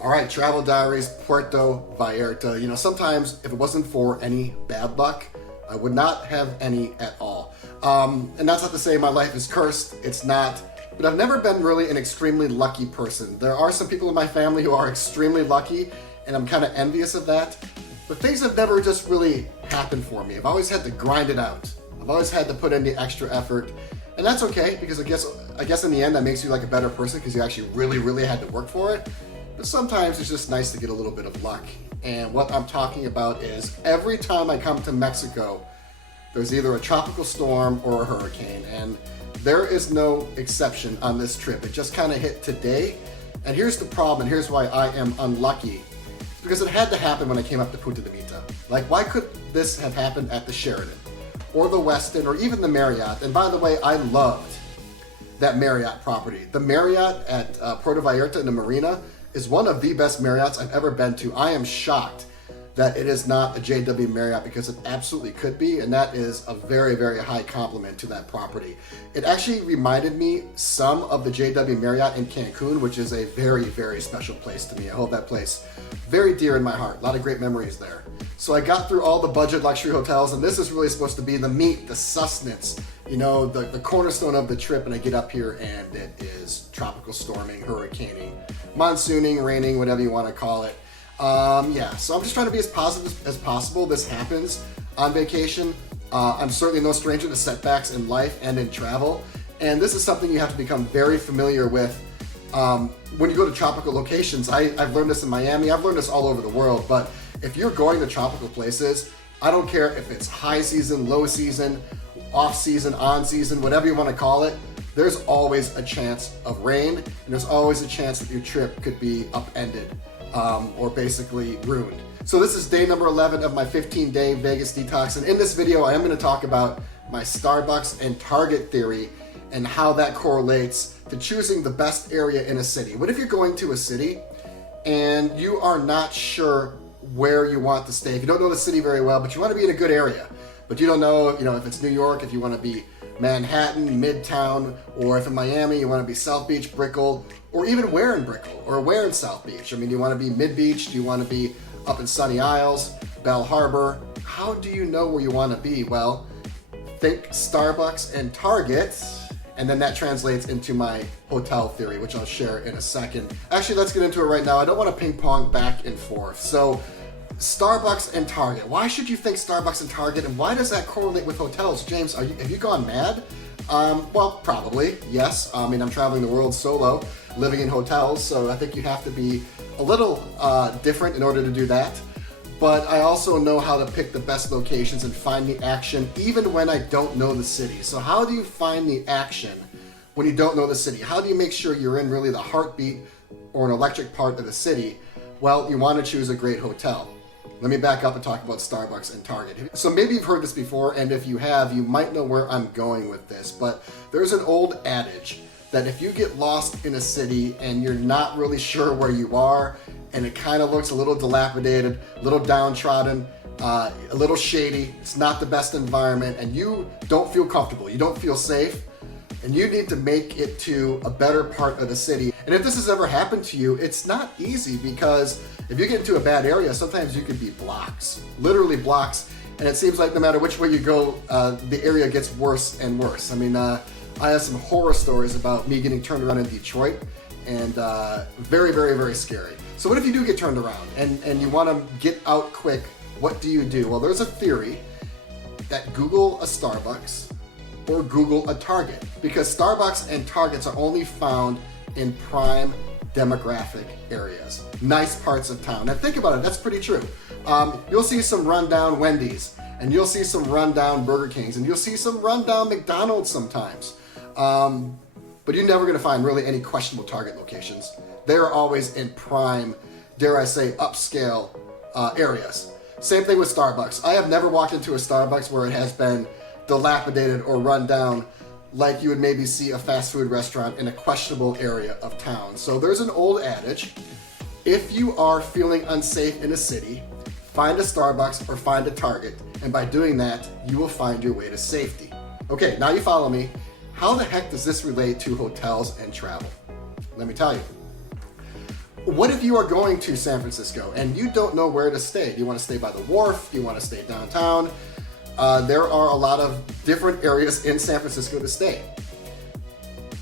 All right, Travel Diaries, Puerto Vallarta. You know, sometimes if it wasn't for any bad luck, I would not have any at all. And that's not to say my life is cursed, it's not. But I've never been really an extremely lucky person. There are some people in my family who are extremely lucky, and I'm kind of envious of that. But things have never just really happened for me. I've always had to grind it out. I've always had to put in the extra effort. And that's okay, because I guess in the end that makes you like a better person because you actually really had to work for it. But sometimes it's just nice to get a little bit of luck. And what I'm talking about is every time I come to Mexico, there's either a tropical storm or a hurricane. And there is no exception on this trip. It just kind of hit today. And here's the problem, and here's why I am unlucky. Because it had to happen when I came up to Punta de Mita. Like, why could this have happened at the Sheraton? Or the Westin, or even the Marriott? And by the way, I loved that Marriott property. The Marriott at Puerto Vallarta in the Marina is one of the best Marriotts I've ever been to. I am shocked that it is not a JW Marriott because it absolutely could be, and that is a very high compliment to that property. It actually reminded me some of the JW Marriott in Cancun, which is a very special place to me. I hold that place very dear in my heart. A lot of great memories there. So I got through all the budget luxury hotels, and this is really supposed to be the meat, the sustenance, you know, the cornerstone of the trip. And I get up here and it is tropical storming, hurricaning, monsooning, raining, whatever you want to call it. Yeah, so I'm just trying to be as positive as possible. This happens on vacation. I'm certainly no stranger to setbacks in life and in travel. And this is something you have to become very familiar with when you go to tropical locations. I've learned this in Miami. I've learned this all over the world. But if you're going to tropical places, I don't care if it's high season, low season, off season, on season, whatever you want to call it, there's always a chance of rain, and there's always a chance that your trip could be upended or basically ruined. So this is day number 11 of my 15-day Vegas detox, and in this video I am going to talk about my Starbucks and Target theory and how that correlates to choosing the best area in a city. What if you're going to a city and you are not sure where you want to stay? If you don't know the city very well, but you want to be in a good area, but you don't know, if it's New York, if you want to be Manhattan, Midtown, or if in Miami you want to be South Beach, Brickell, or even where in Brickell, or where in South Beach. I mean, do you want to be Mid-Beach? Do you want to be up in Sunny Isles, Bell Harbor? How do you know where you want to be? Well, think Starbucks and Target, and then that translates into my hotel theory, which I'll share in a second. Actually, let's get into it right now. I don't want to ping pong back and forth. So, Starbucks and Target. Why should you think Starbucks and Target, and why does that correlate with hotels? James, have you gone mad? Well, probably, yes. I mean, I'm traveling the world solo, living in hotels, so I think you have to be a little different in order to do that. But I also know how to pick the best locations and find the action even when I don't know the city. So how do you find the action when you don't know the city? How do you make sure you're in really the heartbeat or an electric part of the city? Well, you want to choose a great hotel. Let me back up and talk about Starbucks and Target. So maybe you've heard this before, and if you have, you might know where I'm going with this, but there's an old adage that if you get lost in a city and you're not really sure where you are, and it kind of looks a little dilapidated, a little downtrodden, a little shady, it's not the best environment, and you don't feel comfortable, you don't feel safe, and you need to make it to a better part of the city. And if this has ever happened to you, it's not easy, because if you get into a bad area, sometimes you could be blocks, literally blocks, and it seems like no matter which way you go, the area gets worse and worse. I mean, I have some horror stories about me getting turned around in Detroit, and very scary. So what if you do get turned around and you want to get out quick? What do you do? Well, there's a theory that Google a Starbucks or Google a Target, because Starbucks and Targets are only found in prime demographic areas, nice parts of town. Now think about it, that's pretty true. You'll see some rundown Wendy's, and you'll see some rundown Burger Kings, and you'll see some rundown McDonald's sometimes. But you're never gonna find really any questionable Target locations. They're always in prime, dare I say, upscale areas. Same thing with Starbucks. I have never walked into a Starbucks where it has been dilapidated or run down like you would maybe see a fast food restaurant in a questionable area of town. So there's an old adage, if you are feeling unsafe in a city, find a Starbucks or find a Target, and by doing that, you will find your way to safety. Okay, now you follow me. How the heck does this relate to hotels and travel? Let me tell you. What if you are going to San Francisco and you don't know where to stay? Do you want to stay by the wharf? Do you want to stay downtown? There are a lot of different areas in San Francisco to stay.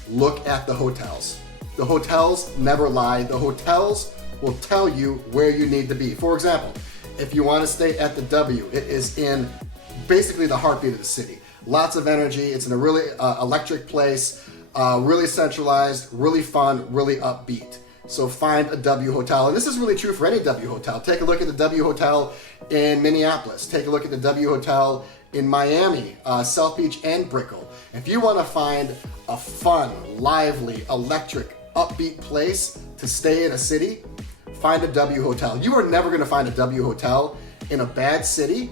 Look at the hotels. The hotels never lie. The hotels will tell you where you need to be. For example, if you want to stay at the W, it is in basically the heartbeat of the city. Lots of energy. It's in a really electric place, really centralized, really fun, really upbeat. So find a W hotel. And this is really true for any W hotel. Take a look at the W hotel in Minneapolis. Take a look at the W hotel in Miami, South Beach, and Brickell. If you want to find a fun, lively, electric, upbeat place to stay in a city, find a W hotel. You are never going to find a W hotel in a bad city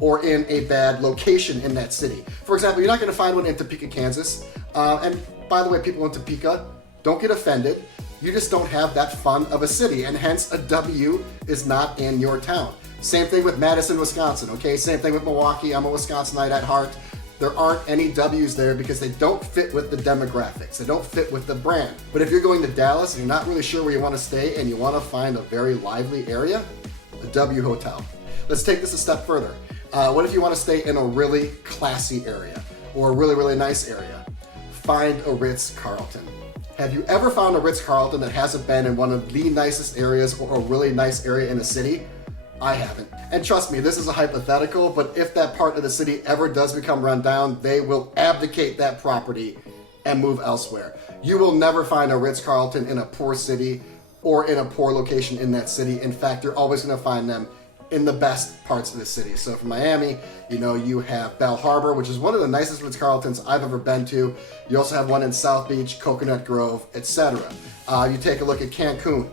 or in a bad location in that city. For example, you're not going to find one in Topeka, Kansas. And by the way, people in Topeka, don't get offended. You just don't have that fun of a city, and hence a W is not in your town. Same thing with Madison, Wisconsin, okay? Same thing with Milwaukee. I'm a Wisconsinite at heart. There aren't any W's there because they don't fit with the demographics. They don't fit with the brand. But if you're going to Dallas and you're not really sure where you want to stay and you want to find a very lively area, a W hotel. Let's take this a step further. What if you want to stay in a really classy area or a really, really nice area? Find a Ritz-Carlton. Have you ever found a Ritz-Carlton that hasn't been in one of the nicest areas or a really nice area in a city? I haven't. And trust me, this is a hypothetical, but if that part of the city ever does become run down, they will abdicate that property and move elsewhere. You will never find a Ritz-Carlton in a poor city or in a poor location in that city. In fact, you're always going to find them in the best parts of the city. So for Miami, you have Bell Harbor, which is one of the nicest Ritz-Carltons I've ever been to. You also have one in South Beach, Coconut Grove, etc. You take a look at Cancun.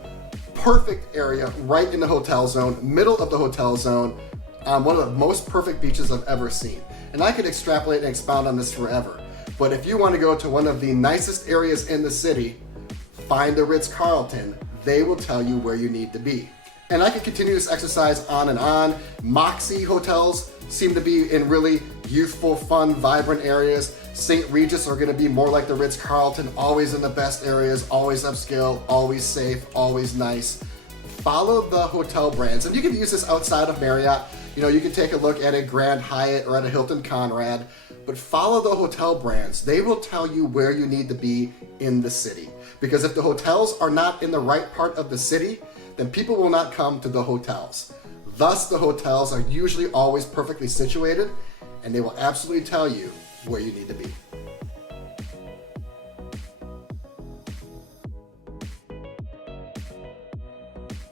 Perfect area, right in the hotel zone, middle of the hotel zone, one of the most perfect beaches I've ever seen. And I could extrapolate and expound on this forever. But if you want to go to one of the nicest areas in the city, find a Ritz-Carlton. They will tell you where you need to be. And I could continue this exercise on and on. Moxie hotels seem to be in really youthful, fun, vibrant areas. St. Regis are gonna be more like the Ritz-Carlton, always in the best areas, always upscale, always safe, always nice. Follow the hotel brands. And you can use this outside of Marriott. You can take a look at a Grand Hyatt or at a Hilton Conrad, but follow the hotel brands. They will tell you where you need to be in the city. Because if the hotels are not in the right part of the city, then people will not come to the hotels. Thus, the hotels are usually always perfectly situated, and they will absolutely tell you where you need to be.